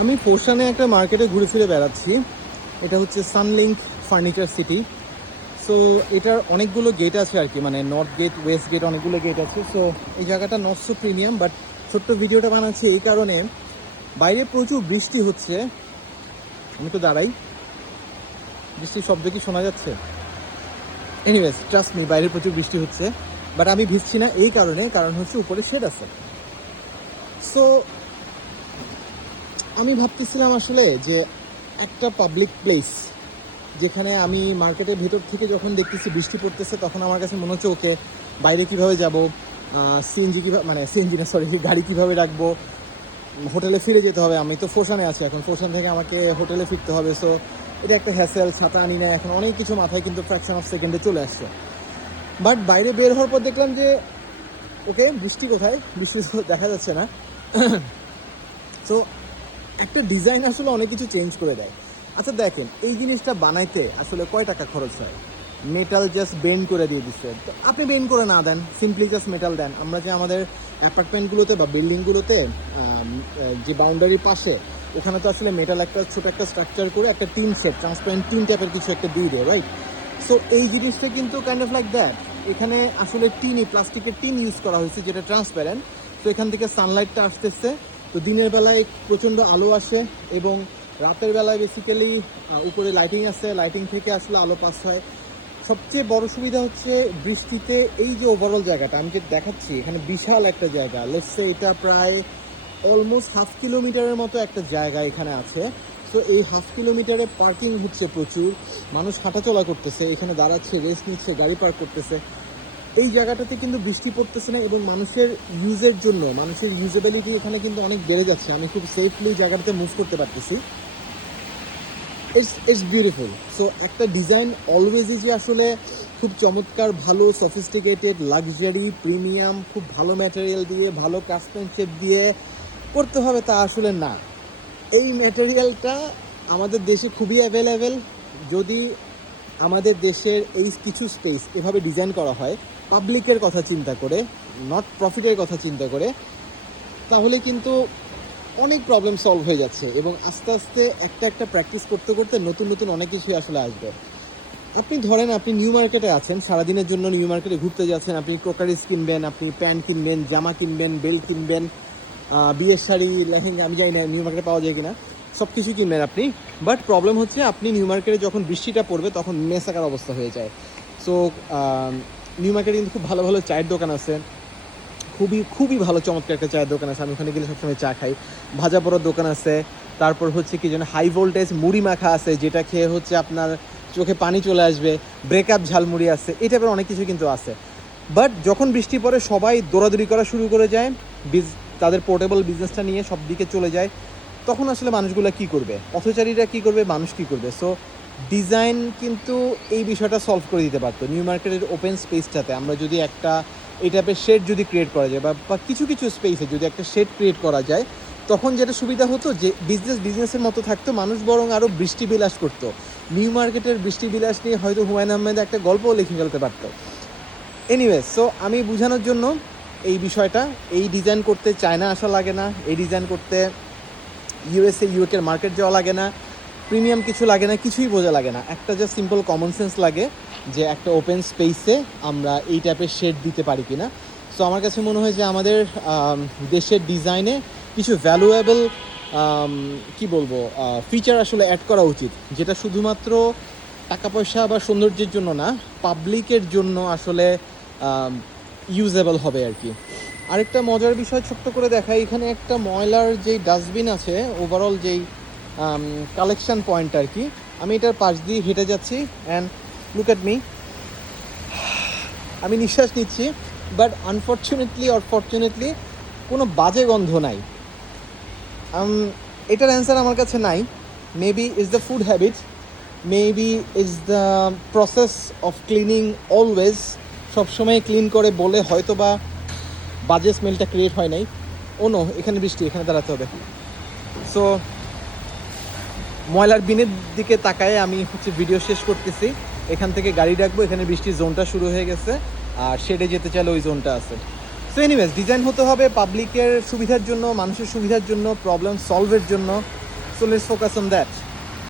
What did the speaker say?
আমি ফোরশানে একটা মার্কেটে ঘুরে ফিরে বেড়াচ্ছি। এটা হচ্ছে সানলিঙ্ক ফার্নিচার সিটি। সো এটার অনেকগুলো গেট আছে আর কি, মানে নর্থ গেট, ওয়েস্ট গেট, অনেকগুলো গেট আছে। সো এই জায়গাটা নট সো প্রিমিয়াম, বাট ছোট্ট ভিডিওটা বানাচ্ছি এই কারণে, বাইরে প্রচুর বৃষ্টি হচ্ছে। আমি তো দাঁড়াই, বৃষ্টির শব্দ কি শোনা যাচ্ছে? এনিওয়েজ, ট্রাস্ট মি, বাইরে প্রচুর বৃষ্টি হচ্ছে, বাট আমি ভিজছি না এই কারণ হচ্ছে উপরে শেড আছে। সো আমি ভাবতেছিলাম আসলে যে একটা পাবলিক প্লেস যেখানে আমি মার্কেটের ভেতর থেকে যখন দেখতেছি বৃষ্টি পড়তেছে, তখন আমার কাছে মনে হচ্ছে ওকে বাইরে কীভাবে যাব, সিএনজি কীভাবে, মানে সিএনজি না সরি, গাড়ি কীভাবে রাখবো, হোটেলে ফিরে যেতে হবে। আমি তো ফোরশানে আছি, এখন ফোরশান থেকে আমাকে হোটেলে ফিরতে হবে। সো এটা একটা হ্যাসেল, ছাতা আনি না, এখন অনেক কিছু মাথায় কিন্তু ফ্র্যাকশন অফ সেকেন্ডে চলে আসছে। বাট বাইরে বের হওয়ার পর দেখলাম যে ওকে, বৃষ্টি কোথায়, বৃষ্টি তো দেখা যাচ্ছে না। সো একটা ডিজাইন আসলে অনেক কিছু চেঞ্জ করে দেয়। আচ্ছা দেখেন, এই জিনিসটা বানাইতে আসলে কয় টাকা খরচ হয়? মেটাল জাস্ট বেন্ড করে দিয়ে দিচ্ছে। তো আপনি বেন্ড করে না দেন, সিম্পলি জাস্ট মেটাল দেন। আমরা যে আমাদের অ্যাপার্টমেন্টগুলোতে বা বিল্ডিংগুলোতে যে বাউন্ডারির পাশে, ওখানে তো আসলে মেটাল একটা ছোটো একটা স্ট্রাকচার করে একটা টিন শেড, ট্রান্সপারেন্ট টিন টাইপের কিছু একটা দিয়ে দেয়, রাইট? সো এই জিনিসটা কিন্তু কাইন্ড অফ লাইক দ্যাট। এখানে আসলে টিনই, প্লাস্টিকের টিন ইউজ করা হয়েছে যেটা ট্রান্সপারেন্ট। তো এখান থেকে সানলাইটটা আসতেছে, তো দিনের বেলায় প্রচণ্ড আলো আসে, এবং রাতের বেলায় বেসিক্যালি উপরে লাইটিং আছে, লাইটিং থেকে আসলে আলো পাস হয়। সবচেয়ে বড় সুবিধা হচ্ছে বৃষ্টিতে এই যে ওভারঅল জায়গাটা আমি যে দেখাচ্ছি, এখানে বিশাল একটা জায়গা, লেটসে এটা প্রায় অলমোস্ট 1/2 কিলোমিটারের মতো একটা জায়গা এখানে আছে। সো এই 1/2 কিলোমিটারে পার্কিং হচ্ছে প্রচুর, মানুষ হাঁটাচলা করতেছে, এখানে দাঁড়াচ্ছে, রেস্ট নিচ্ছে, গাড়ি পার্ক করতেছে। এই জায়গাটাতে কিন্তু বৃষ্টি পড়তেছে না, এবং মানুষের ইউজের জন্য, মানুষের ইউজেবিলিটি এখানে কিন্তু অনেক বেড়ে যাচ্ছে। আমি খুব সেফলি জায়গাটাতে মুভ করতে পারতেছি। It's beautiful. সো একটা ডিজাইন অলওয়েজই যে আসলে খুব চমৎকার, ভালো, সফিস্টিকেটেড, লাক্সারি, প্রিমিয়াম, খুব ভালো ম্যাটেরিয়াল দিয়ে, ভালো কাস্টমশেপ দিয়ে করতে হবে তা আসলে না। এই ম্যাটেরিয়ালটা আমাদের দেশে খুবই অ্যাভেলেবেল। যদি আমাদের দেশের এই কিছু স্পেস এভাবে ডিজাইন করা হয় পাবলিকের কথা চিন্তা করে, নট প্রফিটের কথা চিন্তা করে, তাহলে কিন্তু অনেক প্রবলেম সলভ হয়ে যাচ্ছে, এবং আস্তে আস্তে একটা একটা প্র্যাকটিস করতে করতে নতুন নতুন অনেক কিছুই আসলে আসবে। আপনি ধরেন, আপনি নিউ মার্কেটে আছেন, সারাদিনের জন্য নিউ মার্কেটে ঘুরতে যাচ্ছেন, আপনি ক্রোকারিজ কিনবেন, আপনি প্যান্ট কিনবেন, জামা কিনবেন, বেল্ট কিনবেন, বিয়ের শাড়ি, লেহেঙ্গা, আমি জানি না নিউ মার্কেটে পাওয়া যায় কিনা, সব কিছুই কিনবেন আপনি। বাট প্রবলেম হচ্ছে, আপনি নিউ মার্কেটে যখন বৃষ্টিটা পড়বে তখন মেসাকার অবস্থা হয়ে যায়। সো নিউ মার্কেটে কিন্তু খুব ভালো ভালো চায়ের দোকান আছে, খুবই খুবই ভালো চমৎকার একটা চায়ের দোকান আছে, আমি ওখানে গেলে সবসময় চা খাই। ভাজা পড়ার দোকান আছে, তারপর হচ্ছে কি যেন হাই ভোল্টেজ মুড়ি মাখা আছে, যেটা খেয়ে হচ্ছে আপনার চোখে পানি চলে আসবে, ব্রেকআপ ঝালমুড়ি আছে, এই টাইপের অনেক কিছু কিন্তু আছে। বাট যখন বৃষ্টি পড়ে সবাই দৌড়াদৌড়ি করা শুরু করে যায়, তাদের পোর্টেবল বিজনেসটা নিয়ে সব দিকে চলে যায়, তখন আসলে মানুষগুলো কী করবে, পথচারীরা কী করবে, মানুষ কী করবে? সো ডিজাইন কিন্তু এই বিষয়টা সলভ করে দিতে পারতো। নিউ মার্কেটের ওপেন স্পেসটাতে আমরা যদি একটা এই টাইপের শেড যদি ক্রিয়েট করা যায়, বা কিছু কিছু স্পেসে যদি একটা শেড ক্রিয়েট করা যায়, তখন যেটা সুবিধা হতো যে বিজনেসের মতো থাকতো, মানুষ বরং আরও বৃষ্টি বিলাস করতো। নিউ মার্কেটের বৃষ্টি বিলাস নিয়ে হয়তো হুমায়ুন আহমেদ একটা গল্পও লিখে ফেলতে পারতো। এনিওয়ে, সো আমি বোঝানোর জন্য এই বিষয়টা, এই ডিজাইন করতে চায়না আসা লাগে না, এই ডিজাইন করতে ইউএসএ ইউকের মার্কেট যাওয়া লাগে না, প্রিমিয়াম কিছু লাগে না, কিছুই বোঝা লাগে না। একটা জাস্ট সিম্পল কমন সেন্স লাগে যে একটা ওপেন স্পেসে আমরা এই টাইপের শেড দিতে পারি কি না। সো আমার কাছে মনে হয় যে আমাদের দেশের ডিজাইনে কিছু ভ্যালুয়েবল কি বলবো ফিচার আসলে অ্যাড করা উচিত, যেটা শুধুমাত্র টাকা পয়সা বা সৌন্দর্যের জন্য না, পাবলিকের জন্য আসলে ইউজেবল হবে আর কি। আরেকটা মজার বিষয় ছোট্ট করে দেখাই, এখানে একটা ময়লার যেই ডাস্টবিন আছে, ওভারঅল যেই কালেকশন পয়েন্ট আর কি, আমি এটার পাশ দিয়ে হেঁটে যাচ্ছি, অ্যান্ড লুক অ্যাট মি, আমি নিঃশ্বাস নিচ্ছি, বাট আনফর্চুনেটলি অর ফর্চুনেটলি কোনো বাজে গন্ধ নাই। এটার অ্যান্সার আমার কাছে নাই। Maybe is the food habit, maybe is the process of cleaning, always সবসময় ক্লিন করে বলে হয়তো বা বাজে স্মেলটা ক্রিয়েট হয় নাই। ও নো, এখানে বৃষ্টি, এখানে দাঁড়াতে হবে। সো ময়লার বিনের দিকে তাকায় আমি হচ্ছে ভিডিও শেষ করতেছি, এখান থেকে গাড়ি ডাকবো, এখানে বৃষ্টির জোনটা শুরু হয়ে গেছে, আর শেডে যেতে চাইলে ওই জোনটা আছে। সো এনিওয়েজ, ডিজাইন হতে হবে পাবলিকের সুবিধার জন্য, মানুষের সুবিধার জন্য, প্রবলেম সলভের জন্য, So let's focus on that.